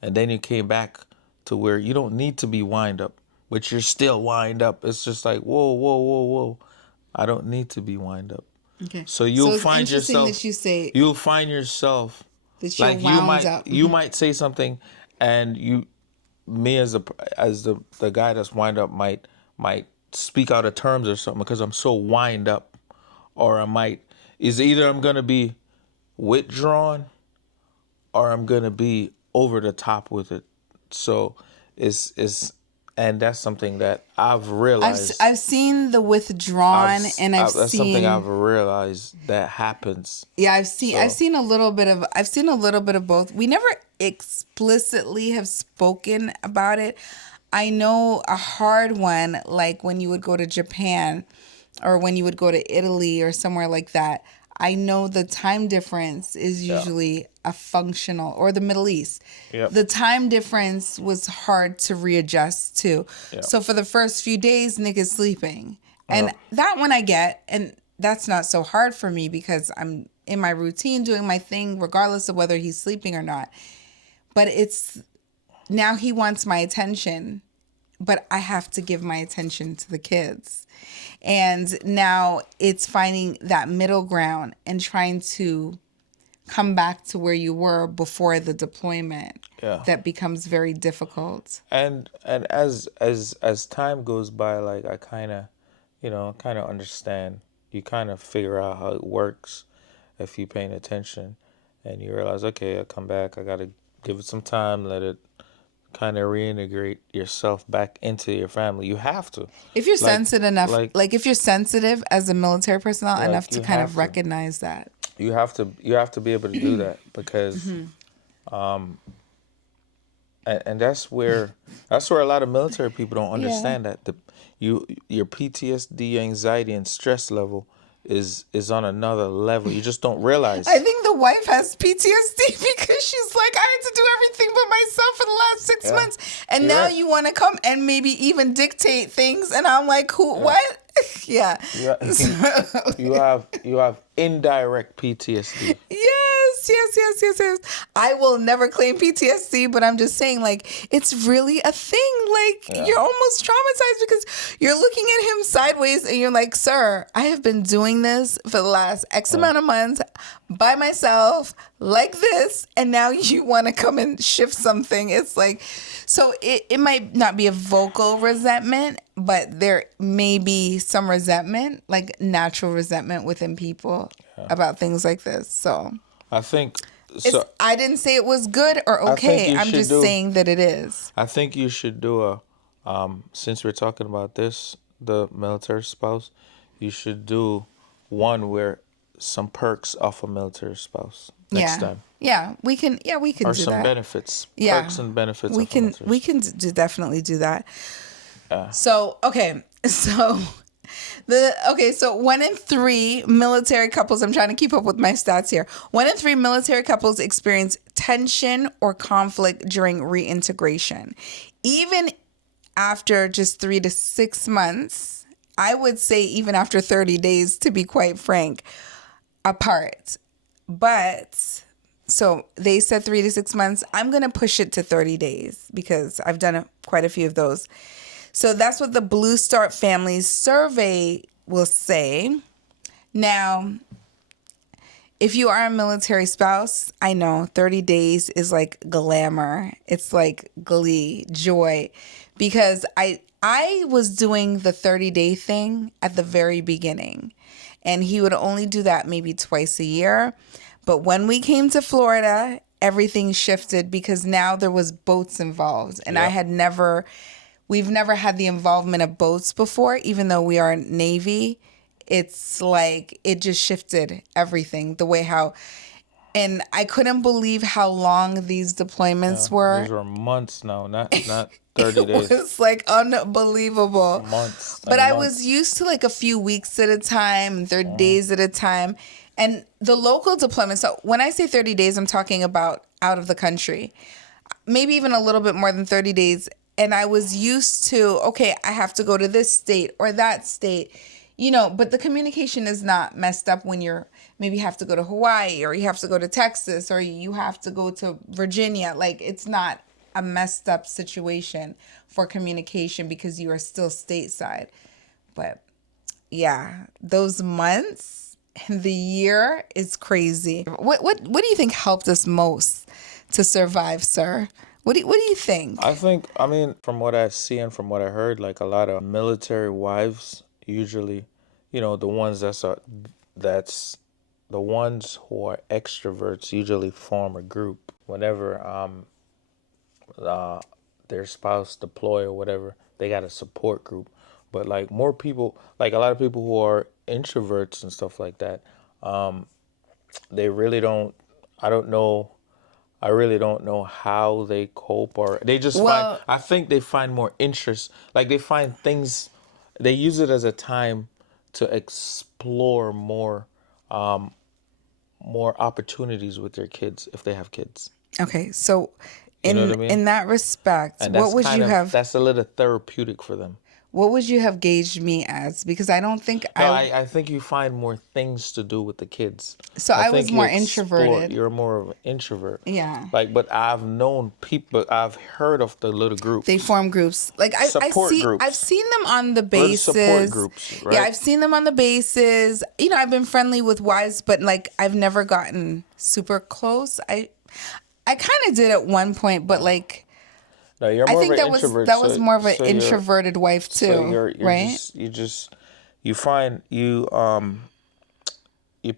and then you came back to where you don't need to be wind up, but you're still wind up. It's just like whoa, whoa, whoa, whoa. I don't need to be wind up. Okay. So you'll it's find interesting yourself. that you say you'll find yourself that you're like wound up. you might say something, and me as the guy that's wind up might speak out of terms or something because I'm so wind up, or is either I'm gonna be withdrawn or I'm gonna be over the top with it. So and that's something that I've realized. I've seen the withdrawn, and I've that's seen something I've realized that happens. Yeah, I've seen a little bit of both. We never explicitly have spoken about it. I know a hard one, like when you would go to Japan or when you would go to Italy or somewhere like that. I know the time difference is usually a functional, or the Middle East. Yep. The time difference was hard to readjust to. Yep. So for the first few days, Nick is sleeping. And that one I get, and that's not so hard for me because I'm in my routine doing my thing regardless of whether he's sleeping or not. But it's now he wants my attention, but I have to give my attention to the kids. And now it's finding that middle ground and trying to come back to where you were before the deployment. Yeah. That becomes very difficult. And as time goes by, like I kind of understand. You kind of figure out how it works if you're paying attention, and you realize, okay, I come back, I gotta give it some time, let it kind of reintegrate yourself back into your family. You have to. If you're Like, sensitive enough, like, like if you're sensitive as a military personnel enough to you kind have of to. recognize that. You have to be able to do that because and that's where a lot of military people don't understand that your PTSD, anxiety, and stress level is on another level. You just don't realize. I think the wife has PTSD because she's like, I had to do everything but myself for the last 6 months. And You're now right. you want to come and maybe even dictate things. And I'm like, who, what? Yeah. You have indirect PTSD. Yes. I will never claim PTSD, but I'm just saying, like, it's really a thing. Like, you're almost traumatized because you're looking at him sideways and you're like, sir, I have been doing this for the last X amount of months by myself, like this, and now you want to come and shift something. It's like, so it might not be a vocal resentment, but there may be some resentment, like natural resentment within people about things like this. So I think so. I didn't say it was good or okay. I'm just saying that it is. I think you should do since we're talking about this, the military spouse, you should do one where some perks off a military spouse next time. Yeah, we can Or do some that. benefits. Yeah. Perks and benefits We of a can military we can definitely do that. So, okay. So so 1 in 3 military couples, I'm trying to keep up with my stats here. 1 in 3 military couples experience tension or conflict during reintegration. Even after just 3 to 6 months, I would say even after 30 days, to be quite frank, apart. But so they said 3 to 6 months. I'm going to push it to 30 days because I've done quite a few of those. So that's what the Blue Start Families survey will say. Now, if you are a military spouse, I know 30 days is like glamour. It's like glee, joy, because I was doing the 30-day thing at the very beginning, and he would only do that maybe twice a year. But when we came to Florida, everything shifted because now there was boats involved, and we've never had the involvement of boats before, even though we are Navy. It's like it just shifted everything, the way how, and I couldn't believe how long these deployments were. These were months now, not 30 days. It was like unbelievable. Months. But I was used to like a few weeks at a time, 30 days at a time. And the local deployment, so when I say 30 days, I'm talking about out of the country, maybe even a little bit more than 30 days. And I was used to, okay, I have to go to this state or that state, but the communication is not messed up when you're maybe have to go to Hawaii or you have to go to Texas or you have to go to Virginia. Like, it's not a messed up situation for communication because you are still stateside. But yeah, those months and the year is crazy. What do you think helped us most to survive, sir? What do you think? I mean, from what I see and from what I heard, like a lot of military wives usually, the ones that's the ones who are extroverts usually form a group whenever their spouse deploy or whatever, they got a support group. But like more people, like a lot of people who are introverts and stuff like that, they really don't. I don't know. I really don't know how they cope, or they just find. I think they find more interest. Like they find things. They use it as a time to explore more opportunities with their kids if they have kids. Okay, so You know what I mean? in that respect, And what would you have? That's a little therapeutic for them. What would you have gauged me as? Because I don't think No, I think you find more things to do with the kids. So I I was think you more explore. introverted. You're more of an introvert. Yeah. Like, but I've known people. I've heard of the little They groups, form groups. Like support I've groups, seen them on the or the support bases. groups, Yeah, right? I've seen them on the bases. You know, I've been friendly with wives, but like I've never gotten super close. I kind of did at one point, but like No, you're I more of think an introvert. that was more of an So you're introverted wife so too, you're right? just you find you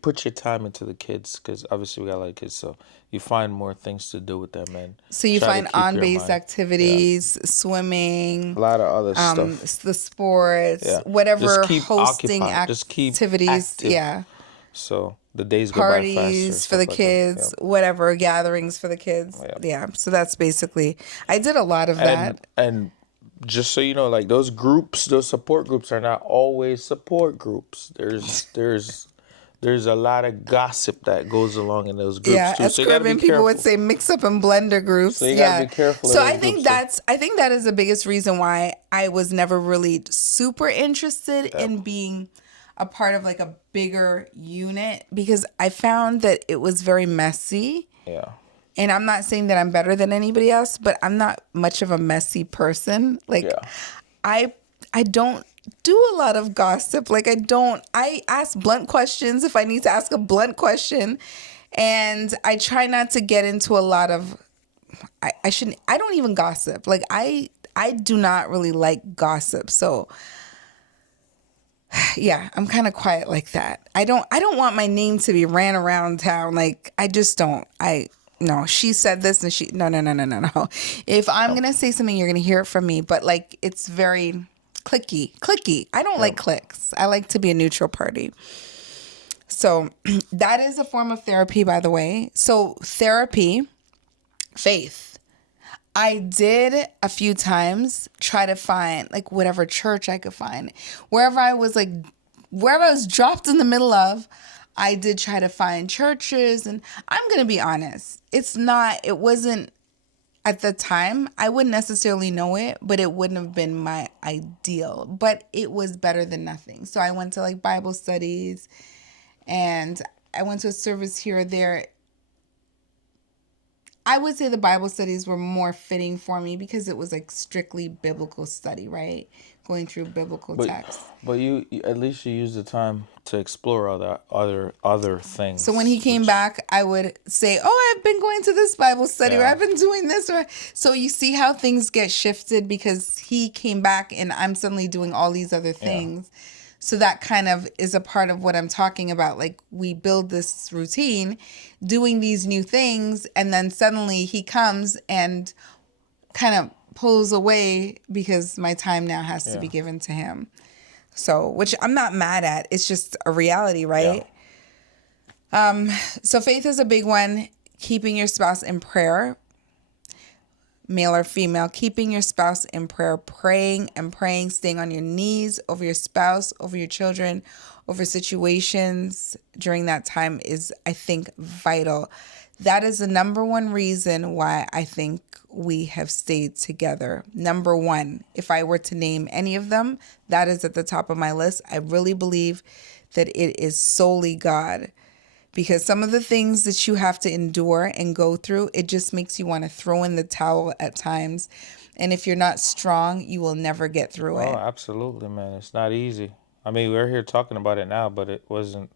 put your time into the kids because obviously we got a lot of kids, so you find more things to do with them and So you try to find keep on your base mind. Yeah, activities, a swimming, lot of other stuff. the sports, Yeah, just whatever keep hosting occupied. Just keep activities. active. Yeah. So the days go by faster, Parties for the stuff like that. Yeah, kids, whatever, gatherings for the kids. yeah. Yeah. So that's basically, I did a lot of And that. just so you know, like those groups, those support groups are not always support groups. There's a lot of gossip that goes along in those groups Yeah. too. As So you got to be Caribbean people would careful. say, mix up and blender So groups. you got to Yeah. be careful of So those groups too. I think that is the biggest reason why I was never really super interested in being a part of like a bigger unit because I found that it was very messy. Yeah. And I'm not saying that I'm better than anybody else, but I'm not much of a messy person. Like Yeah. I I don't do a lot of gossip. Like I ask blunt questions if I need to ask a blunt question. And I try not to get into a lot of I don't even gossip. Like I do not really like gossip. So yeah, I'm kind of quiet like that. I don't want my name to be ran around town. Like I just don't. No, she said this and no. If I'm going to say something, you're going to hear it from me, but like it's very clicky. I don't like clicks. I like to be a neutral party. So that is a form of therapy, by the way. So therapy, faith. I did a few times try to find like whatever church I could find. Wherever I was dropped in the middle of, I did try to find churches. And I'm going to be honest, it wasn't at the time, I wouldn't necessarily know it, but it wouldn't have been my ideal. But it was better than nothing. So I went to like Bible studies and I went to a service here or there. I would say the Bible studies were more fitting for me because it was like strictly biblical study, right? Going through biblical texts. But you at least you use the time to explore other things. So when he came back, I would say, "Oh, I've been going to this Bible study, or Yeah. I've been doing this." Or so you see how things get shifted because he came back, and I'm suddenly doing all these other things. So that kind of is a part of what I'm talking about. Like we build this routine, doing these new things, and then suddenly he comes and kind of pulls away because my time now has to be given to him. So, which I'm not mad at. It's just a reality, right? So faith is a big one. Keeping your spouse in prayer, male or female, keeping your spouse in prayer, praying, staying on your knees over your spouse, over your children, over situations during that time is, I think, vital. That is the number one reason why I think we have stayed together. Number one, if I were to name any of them, that is at the top of my list. I really believe that it is solely God. Because some of the things that you have to endure and go through, it just makes you want to throw in the towel at times. And if you're not strong, you will never get through Oh, it. absolutely, man. It's not easy. I mean, we're here talking about it now, but it wasn't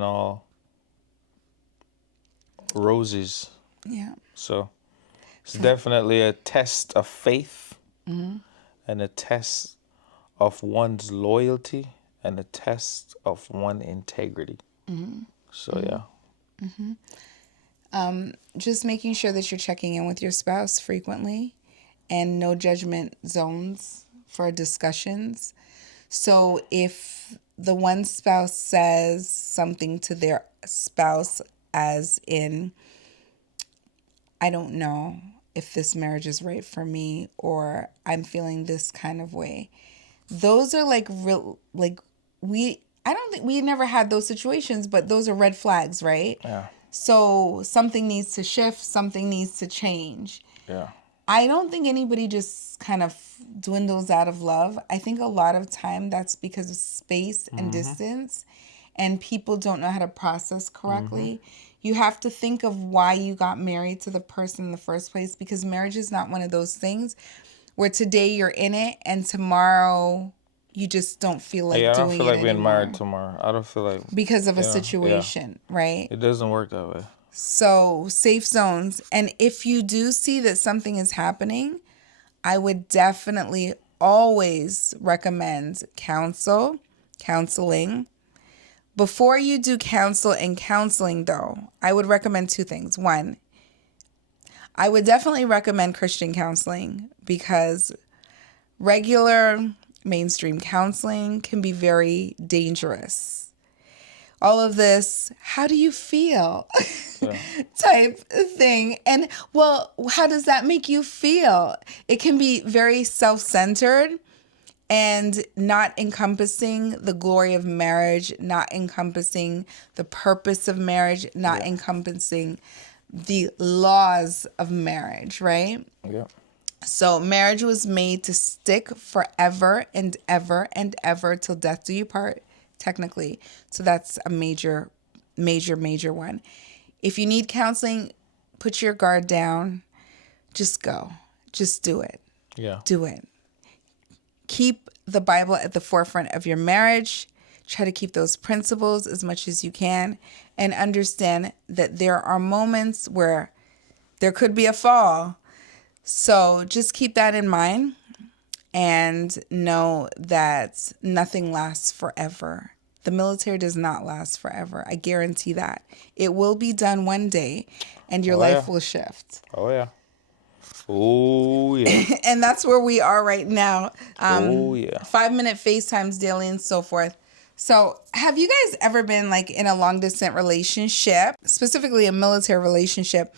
all roses. Yeah. So it's definitely a test of faith and a test of one's loyalty and a test of one's integrity. So yeah. Just making sure that you're checking in with your spouse frequently and no judgment zones for discussions. So if the one spouse says something to their spouse, as in, I don't know if this marriage is right for me, or I'm feeling this kind of way. Those are like real, like I don't think we never had those situations, but those are red flags, right? Yeah. So something needs to shift, something needs to change. Yeah. I don't think anybody just kind of dwindles out of love. I think a lot of time that's because of space and distance, and people don't know how to process correctly. You have to think of why you got married to the person in the first place, because marriage is not one of those things where today you're in it and tomorrow you just don't feel like Yeah, I don't doing feel it like being anymore married tomorrow. I don't feel like, because of a yeah, yeah. situation, right? It doesn't work that way. So, safe zones. And if you do see that something is happening, I would definitely always recommend counseling. Before you do counseling, though, I would recommend two things. One, I would definitely recommend Christian counseling, because regular mainstream counseling can be very dangerous. All of this, how do you feel? Yeah. type thing. And well, how does that make you feel? It can be very self-centered and not encompassing the glory of marriage, not encompassing the purpose of marriage, not encompassing the laws of marriage, right? Yeah. So marriage was made to stick forever and ever and ever till death do you part, technically. So that's a major one. If you need counseling, put your guard down. Just go. Just do it. Yeah. Do it. Keep the Bible at the forefront of your marriage. Try to keep those principles as much as you can, and understand that there are moments where there could be a fall. So just keep that in mind and know that nothing lasts forever. The military does not last forever. I guarantee that. It will be done one day and your life will shift. Oh, yeah. Oh, yeah. And that's where we are right now. Oh, yeah. 5-minute FaceTimes daily and so forth. So have you guys ever been like in a long distance relationship, specifically a military relationship?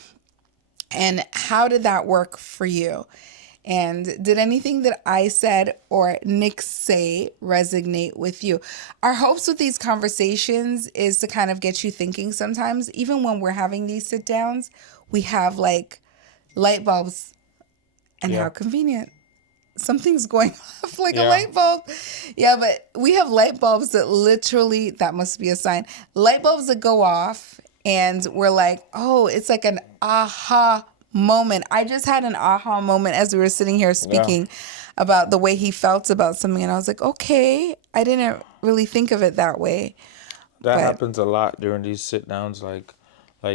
And how did that work for you? And did anything that I said or Nick say resonate with you? Our hopes with these conversations is to kind of get you thinking sometimes. Even when we're having these sit downs, we have like light bulbs. And how convenient. Something's going off like a light bulb. Yeah, but we have light bulbs that literally, that must be a sign. Light bulbs that go off and we're like, oh, it's like an aha moment. I just had an aha moment as we were sitting here speaking about the way he felt about something. And I was like, okay, I didn't really think of it that way. That happens a lot during these sit downs. Like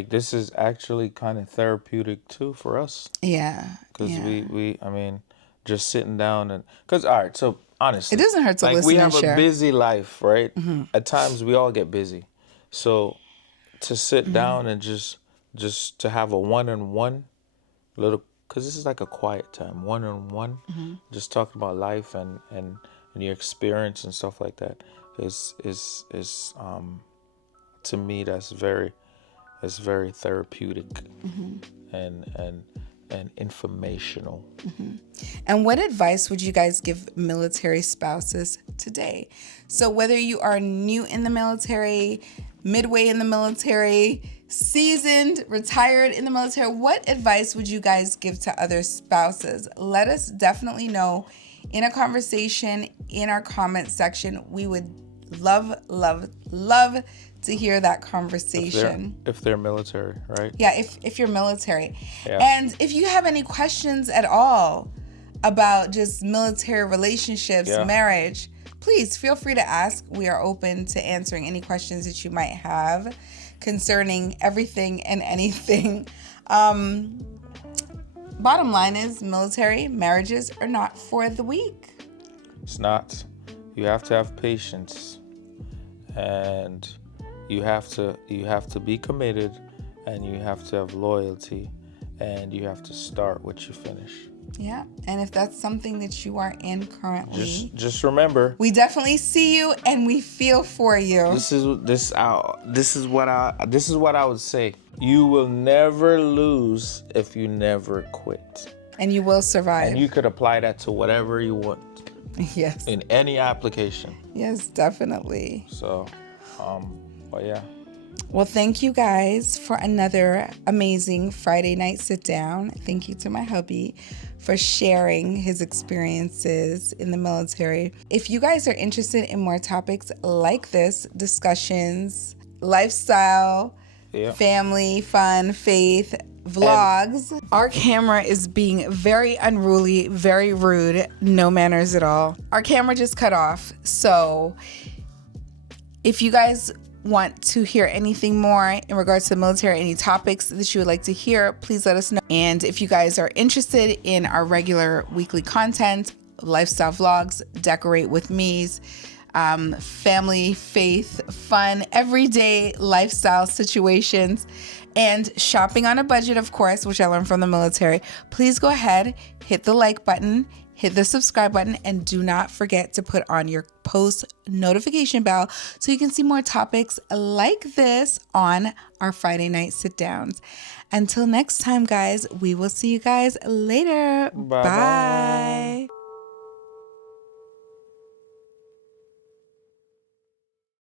this is actually kind of therapeutic too for us. Yeah. Because I mean, just sitting down and, because, all right, so honestly, it doesn't hurt to like listen we and have share. a busy life, right? At times we all get busy. So to sit down and just to have a one-on-one little, because this is like a quiet time, one-on-one, just talking about life and your experience and stuff like that is to me that's very therapeutic and informational. And what advice would you guys give military spouses today? So whether you are new in the military, midway in the military, seasoned, retired in the military, what advice would you guys give to other spouses? Let us definitely know in a conversation in our comment section. We would love to hear that conversation. If they're military, right? Yeah, if you're military. Yeah. And if you have any questions at all about just military relationships, marriage, please feel free to ask. We are open to answering any questions that you might have concerning everything and anything. Bottom line is military marriages are not for the weak. It's not. You have to have patience, and you have to be committed, and you have to have loyalty, and you have to start what you finish. Yeah, and if that's something that you are in currently, just remember, we definitely see you and we feel for you. This is what I would say. You will never lose if you never quit. And you will survive. And you could apply that to whatever you want. Yes. In any application. Yes, definitely. So, but yeah. Well, thank you guys for another amazing Friday night sit down. Thank you to my hubby for sharing his experiences in the military. If you guys are interested in more topics like this, discussions, lifestyle, Yeah. family, fun, faith, And vlogs. Our camera is being very unruly, very rude, no manners at all. Our camera just cut off. So if you guys want to hear anything more in regards to the military, any topics that you would like to hear, please let us know. And if you guys are interested in our regular weekly content, lifestyle vlogs, decorate with me's, family, faith, fun, everyday lifestyle situations, and shopping on a budget, of course, which I learned from the military, please go ahead, hit the like button, hit the subscribe button, and do not forget to put on your post notification bell so you can see more topics like this on our Friday night sit downs. Until next time, guys, we will see you guys later. bye bye. Bye.